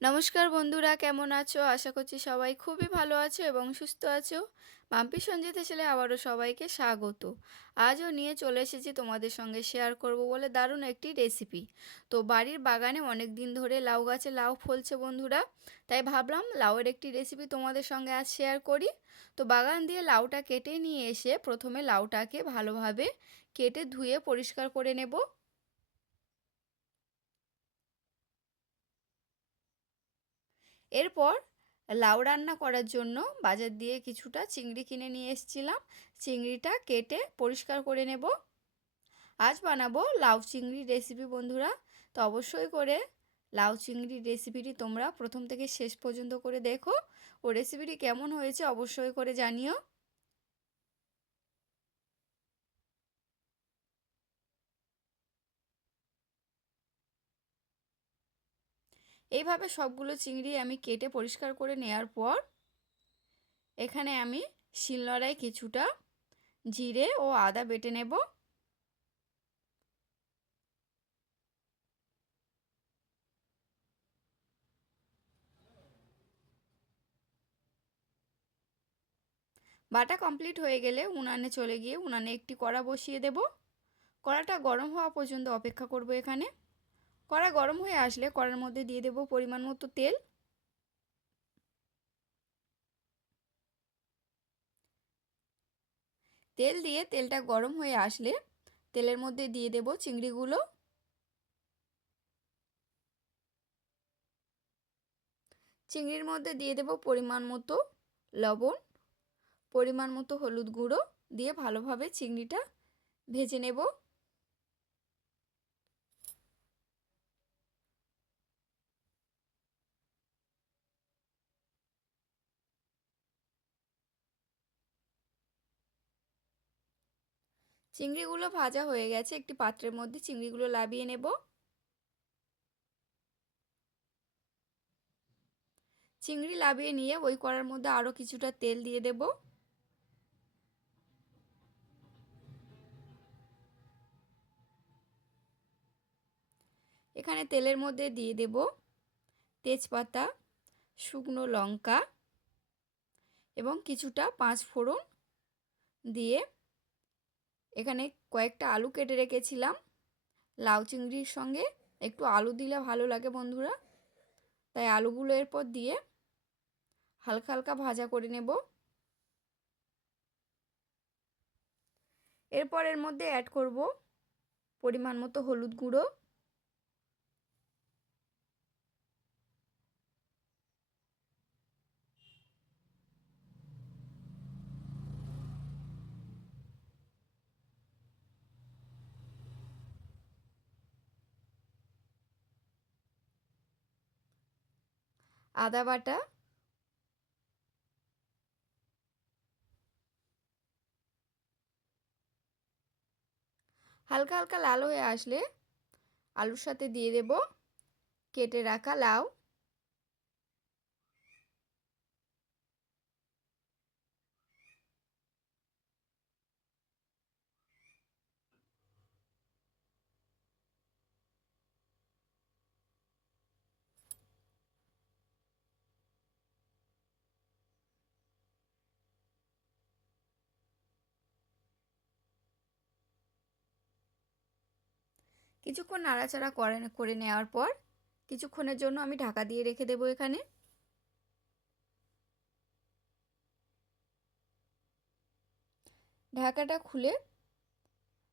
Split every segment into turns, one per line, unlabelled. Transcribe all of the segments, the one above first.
নমস্কার বন্ধুরা, কেমন আছো? আশা করছি সবাই খুবই ভালো আছো এবং সুস্থ আছো। মাম্পি সঞ্জিত ছেলে আবারও সবাইকে স্বাগত। আজও নিয়ে চলে এসেছি তোমাদের সঙ্গে শেয়ার করব বলে দারুণ একটি রেসিপি তো বাড়ির বাগানে অনেক দিন ধরে লাউ গাছে লাউ ফলছে বন্ধুরা, তাই ভাবলাম লাউয়ের একটি রেসিপি তোমাদের সঙ্গে আজ শেয়ার করি। তো বাগান দিয়ে লাউটা কেটে নিয়ে এসে প্রথমে লাউটাকে ভালোভাবে কেটে ধুয়ে পরিষ্কার করে নেব। এরপর লাউ রান্না করার জন্য বাজার দিয়ে কিছুটা চিংড়ি কিনে নিয়ে এসেছিলাম। চিংড়িটা কেটে পরিষ্কার করে নেব। আজ বানাবো লাউ চিংড়ি রেসিপি বন্ধুরা। তো অবশ্যই করে লাউ চিংড়ির রেসিপিটি তোমরা প্রথম থেকে শেষ পর্যন্ত করে দেখো। ও রেসিপিটি কেমন হয়েছে অবশ্যই করে জানিও। এইভাবে সবগুলো চিংড়ি আমি কেটে পরিষ্কার করে নেওয়ার পর এখানে আমি শিলনড়ায় কিছুটা জিরে ও আদা বেটে নেব। বাটা কমপ্লিট হয়ে গেলে উনানে চলে গিয়ে উনানে একটি কড়া বসিয়ে দেব। কড়াটা গরম হওয়া পর্যন্ত অপেক্ষা করব এখানে। কড়া গরম হয়ে আসলে কড়ার মধ্যে দিয়ে দেব পরিমাণ মতো তেল। তেল দিয়ে তেলটা গরম হয়ে আসলে তেলের মধ্যে দিয়ে দেব চিংড়িগুলো। চিংড়ির মধ্যে দিয়ে দেব পরিমাণ মতো লবণ, পরিমাণ মতো হলুদ গুঁড়ো দিয়ে ভালোভাবে চিংড়িটা ভেজে নেব। চিংড়িগুলো ভাজা হয়ে গেছে, একটি পাত্রের মধ্যে চিংড়িগুলো লাবিয়ে নেব। চিংড়ি লাবিয়ে নিয়ে ওই কড়ার মধ্যে আরও কিছুটা তেল দিয়ে দেব। এখানে তেলের মধ্যে দিয়ে দেব তেজপাতা, শুকনো লঙ্কা এবং কিছুটা পাঁচ ফোড়ন দিয়ে এখানে কয়েকটা আলু কেটে রেখেছিলাম। লাউ চিংড়ির সঙ্গে একটু আলু দিলে ভালো লাগে বন্ধুরা। তাই আলুগুলো এরপর দিয়ে হালকা হালকা ভাজা করে নেব। এরপর এর মধ্যে অ্যাড করব পরিমাণ মতো হলুদ গুঁড়ো। আদা বাটা হালকা হালকা লাল হয়ে আসলে আলুর সাথে দিয়ে দেব কেটে রাখা লাউ। কিছুক্ষণ নাড়াচাড়া করে করে নেওয়ার পর কিছুক্ষণের জন্য আমি ঢাকা দিয়ে রেখে দেবো এখানে। ঢাকাটা খুলে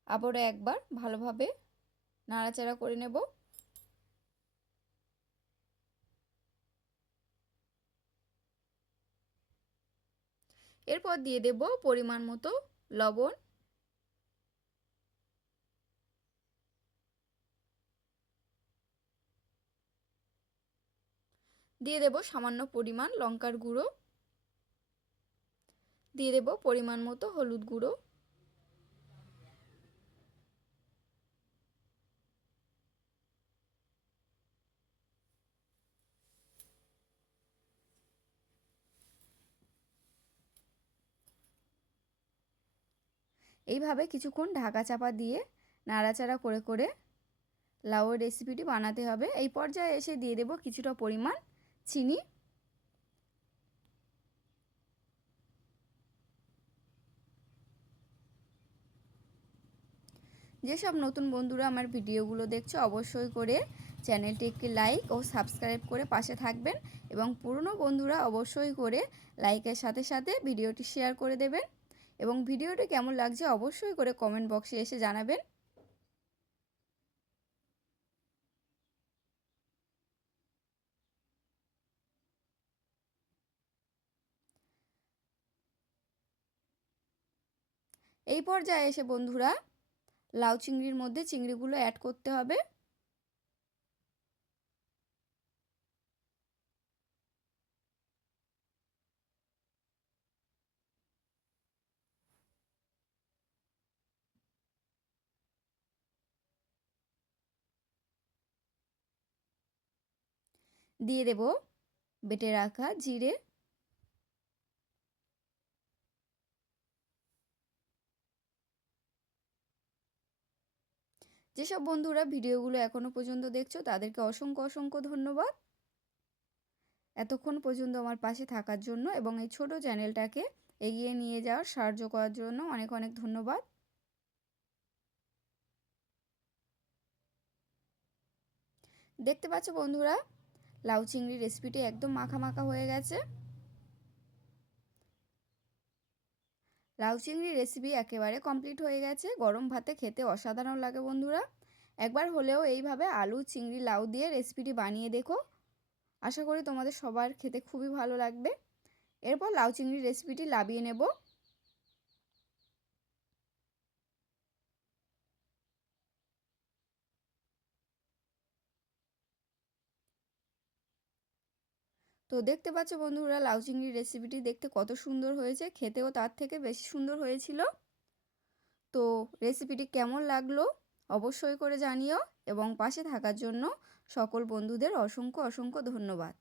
আবারও একবার ভালোভাবে নাড়াচাড়া করে নেব। এরপর দিয়ে দেব পরিমাণ মতো লবণ। দিয়ে দেব সামান্য পরিমাণ লঙ্কার গুঁড়ো। দিয়ে দেব পরিমাণ মতো হলুদ গুঁড়ো। এইভাবে কিছুক্ষণ ঢাকা চাপা দিয়ে নাড়াচাড়া করে করে লাউয়ের রেসিপিটি বানাতে হবে। এই পর্যায়ে এসে দিয়ে দেব কিছুটা পরিমাণ চিনি। যেসব নতুন বন্ধুরা আমার ভিডিওগুলো দেখছ, অবশ্যই করে চ্যানেলটি একটি লাইক ও সাবস্ক্রাইব করে পাশে থাকবেন এবং পুরনো বন্ধুরা অবশ্যই করে লাইকের সাথে সাথে ভিডিওটি শেয়ার করে দেবেন। এবং ভিডিওটি কেমন লাগছে অবশ্যই করে কমেন্ট বক্সে এসে জানাবেন। এই পর্যায়ে এসে বন্ধুরা, লাউ চিংড়ির মধ্যে চিংড়িগুলো অ্যাড করতে হবে। দিয়ে দেব বেটে রাখা জিরে। যেসব বন্ধুরা ভিডিওগুলো এখনও পর্যন্ত দেখছ, তাদেরকে অসংখ্য অসংখ্য ধন্যবাদ। এতক্ষণ পর্যন্ত আমার পাশে থাকার জন্য এবং এই ছোট চ্যানেলটাকে এগিয়ে নিয়ে যাওয়ার সাহায্য করার জন্য অনেক অনেক ধন্যবাদ। দেখতে পাচ্ছ বন্ধুরা, লাউ চিংড়ি রেসিপিটি একদম মাখা মাখা হয়ে গেছে। লাউ চিংড়ি রেসিপি একেবারে কমপ্লিট হয়ে গেছে। গরম ভাতে খেতে অসাধারণ লাগে বন্ধুরা। একবার হলেও এইভাবে আলু, চিংড়ি, লাউ দিয়ে রেসিপিটি বানিয়ে দেখো। আশা করি তোমাদের সবার খেতে খুবই ভালো লাগবে। এরপর লাউ চিংড়ি রেসিপিটি লাবিয়ে নেব। তো দেখতে পাচ্ছ বন্ধুরা, লাউ চিংড়ির রেসিপিটি দেখতে কত সুন্দর হয়েছে, খেতেও তার থেকে বেশি সুন্দর হয়েছিল। তো রেসিপিটি কেমন লাগল অবশ্যই করে জানিও এবং পাশে থাকার জন্য সকল বন্ধুদের অসংখ্য অসংখ্য ধন্যবাদ।